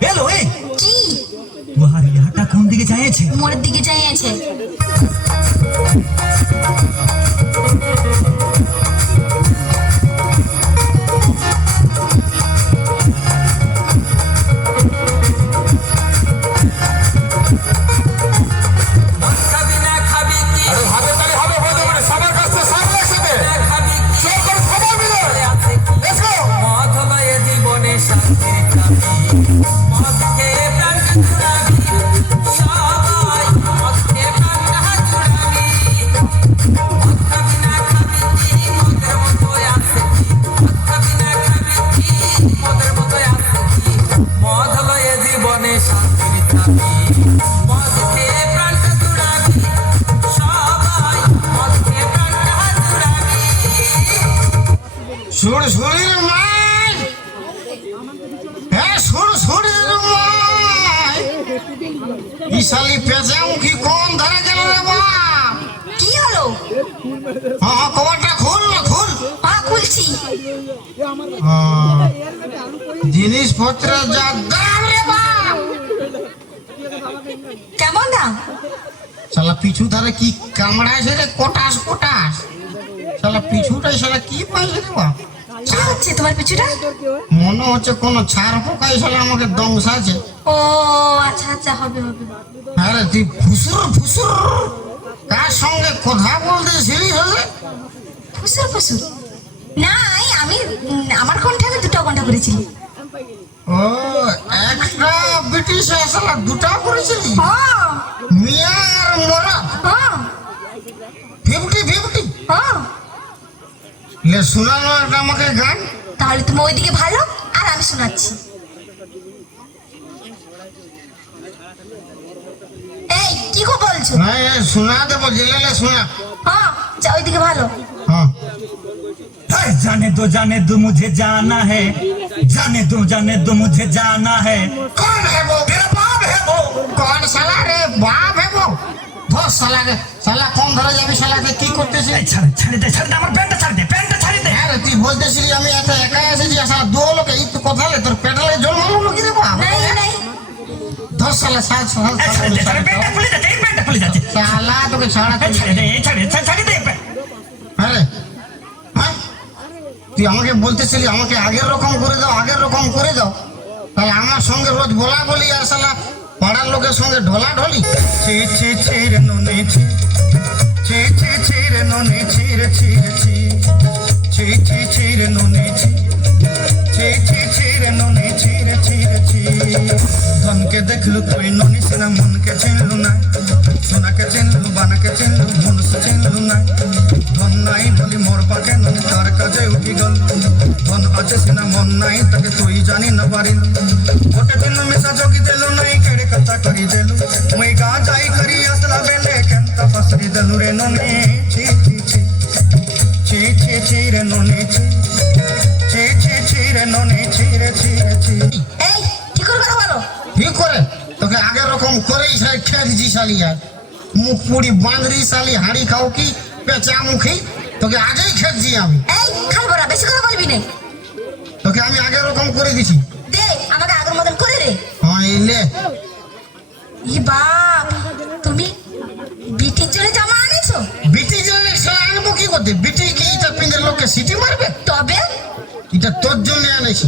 Hello ए কি तुम्हारी हाटा কোন দিকে যাইছে? মোড়ের দিকে যাইছে। সুর সুরের মাই, হ্যাঁ সুর সুরের মাই, বিশালি পেঁচে মুখী কোন ধরে গেল রে বাপ? কি হলো? হ্যাঁ কবারটা খুল না খুল। হ্যাঁ খুলছি। জিনিসপত্রের যা দাম রে বাপ, কেমন দাম? শালা পিছু ধারে কি কামড়াইছে রে, কটাস কটাস। শালা পিছুটাই শালা কি পাইছে রে বাপ? কি হচ্ছে তোমার পিছুটা? মনে হচ্ছে কোন ছাড় পোকাই শালা আমাকে দংশাছে। ও আচ্ছা আচ্ছা, হবে হবে। আরে তুই ফুসুর ফুসুর কার সঙ্গে কথা বলতেছিলি? হলে ফুসুর ফুসুর নাই, আমি আমার কণ্ঠে আমি দুটো ঘন্টা করেছিলি। ও একটা ব্রিটিশ শালা দুটা করেছিলি? হ্যাঁ মিয়া আর মোরা হ্যাঁ 50-50। হ্যাঁ। লে শোনানো একটা আমাকে গান। তাহলে তুমি ওইদিকে ভালো আর আমি শোনাচ্ছি। এই কি গো বলছো? হ্যাঁ শোনা দেবো, জেলে শোনা। হ্যাঁ যা ওইদিকে ভালো। হ্যাঁ जाने दो मुझे जाना है, जाने दो मुझे जाना है। कौन है वो? मेरा बाप है वो। कौन साला रे बाप है वो? ধর শালাকে, শালা কোন ধরে যাবি? শালাকে কি করতেছিস? এই ছাড়ে দে আমার প্যান্টটা ছাড়ে দে। আরে তুই বলতেছিলি আমি একা একা এসেছি, শালা দু লোকে এই তো কথা লে তোর পেটালে জল মারলো কি রে বাপ? নাই নাই ধর শালা ছাড় ছাড় এই ছাড়ে দে, প্যান্টটা খুলে যাচ্ছে। শালা তোকে ছাড়া এই ছাড়ে দে। আরে হ্যাঁ তুই আমাকে বলতেছিলি আমাকে আগের রকম করে দাও, আগের রকম করে দাও, তাহলে আমার সঙ্গে রোজ বলা বলি আর শালা পাড়ার লোকের সঙ্গে ঢোলা ঢলি। ছি ছি ছি রে ননি ছি, ছি ছি ছি রে ননি ছি রে ছি রে ছি, ছি ছি ছি রে ননি ছি, ছি ছি ছি রে ননি ছি রে ছি রে ছি। ধনকে দেখলু তুই ননি সিনা, মনকে চিনলু না, সোনাকে চিনলু বানাকে চিনলু, মনুষ্য চিনলু না। ধন নাই বলি মোর পাকে ননি তার কাজে উঠি গল, ধন আছে সিনা মন নাই তাকে তুই জানি না পারিল। গোটে দিন মিশা জগি দেলু নাই, কেড়ে কথা করি দেলু, মুই গা যাই করি আসলা বেলে কেনতা পাসরি দেলু রে ননি ছি ছি ছি, ছি ছি ছি রে ননি ছি, ছি ছি ছি রে ননি ছি রে ছি রে ছি। এই কি করে কথা বলো? কি করে তোকে আগের রকম করেই সাই খেয়ে দিছি শালি। আর মুখ পুড়ি বাঁদরি শালি, হাঁড়ি খাও কি পেঁচা মুখী, তোকে আগেই খেয়েছি আমি। এই খাইবো না, বেশি কথা বলবি না। তোকে আমি আগের রকম করে দিছি। দে আমাকে আগের মতন করে দে। হ্যাঁ এলে ই বাপ, তুমি বিটির জন্য জামা আনেছো? বিটি জন্য আনবো কি করতে? বিটি কি এটা পিঁধে লোককে সিটি মারবে? তবে এটা তোর জন্য আনেছি।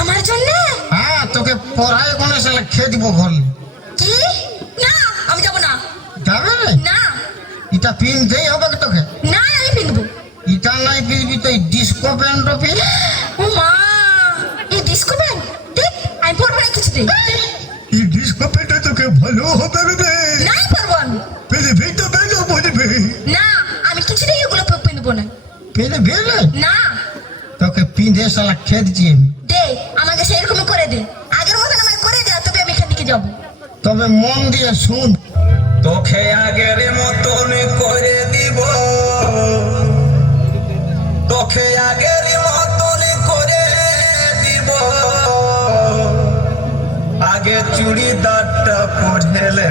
আমার জন্য? হ্যাঁ তোকে পড়ায় কোনে শালা খেয়ে দিব ঘর। কি? না আমি যাব না। যাবে রে? না এটা পিনতেই হবে তোকে। না আমি পিনবো। এটা নাই পিনবি তো ডিস্কো প্যান্টও পিন। ও মা, এই ডিস্কো প্যান্ট দেখ, আমি পরবো না কিছুতে। এই ডিস্কো প্যান্টটা তোকে ভালো হবে রে, নাই পরবো আমি। পেলে ভেটো বেলো বলবে। না আমি কিছুতেই এগুলো পিনবো না। পেলে ভেলে না তোকে পিঁধে শালা খেয়ে দিচ্ছি আমি। দে আমাকে সেরকম করে দে, আগের মতন আমাকে করে দে, তবে আমি এখান থেকে যাবো। তবে মন দিয়ে শুন, তোকে আগের মতন করে দিব, তোকে আগের মতন করে দিব। আগে চুড়িদারটা পড়েলে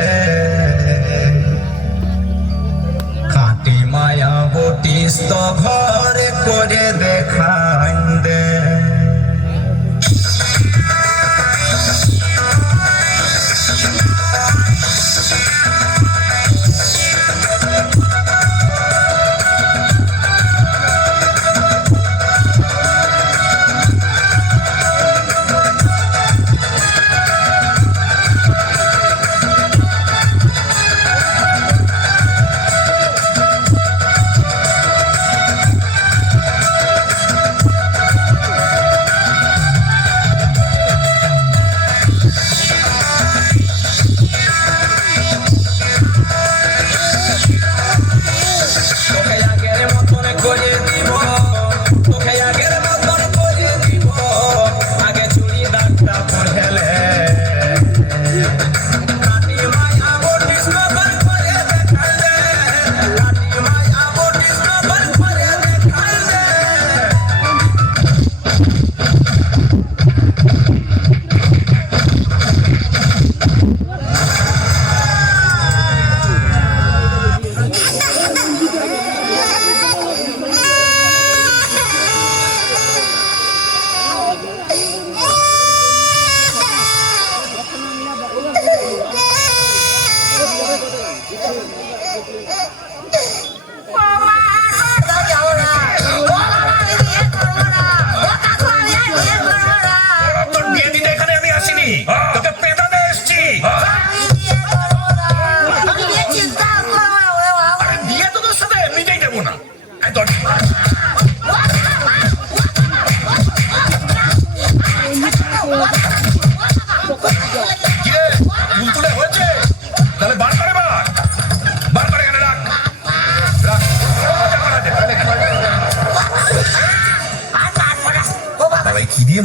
খাটি মায়া বটিস তো ঘরে করে দেখাই দে।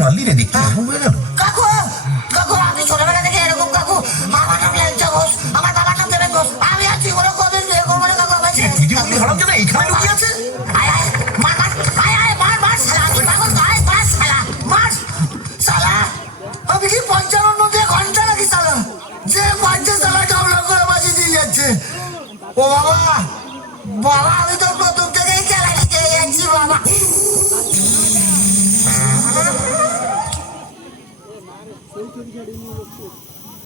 মারলি রে দেখতে হয়ে গেল। কাকু কাকু আমি ছোটবেলা থেকে এরকম কাকু আমার নাম ল্যাংচা ঘোষ আমার বাবার নাম দেবেন ঘোষ আমি আর জীবনে কোনদিন বিয়ে করবো না কাকু আমার তুই যে বললি হারাম জানা এইখানে লুকিয়ে আছে। আয় আয় মার মার আয় আয় মার মার শালা আমি পাগল আয় মার শালা মার শালা আমি কি 55 দিয়ে ঘন্টা নাকি শালা যে বাজে শালা ডাউনলোড করে বাজি দিয়ে যাচ্ছে। ও বাবা বাবা আমি তো প্রথম থেকেই খেলা লিখে যাচ্ছি বাবা।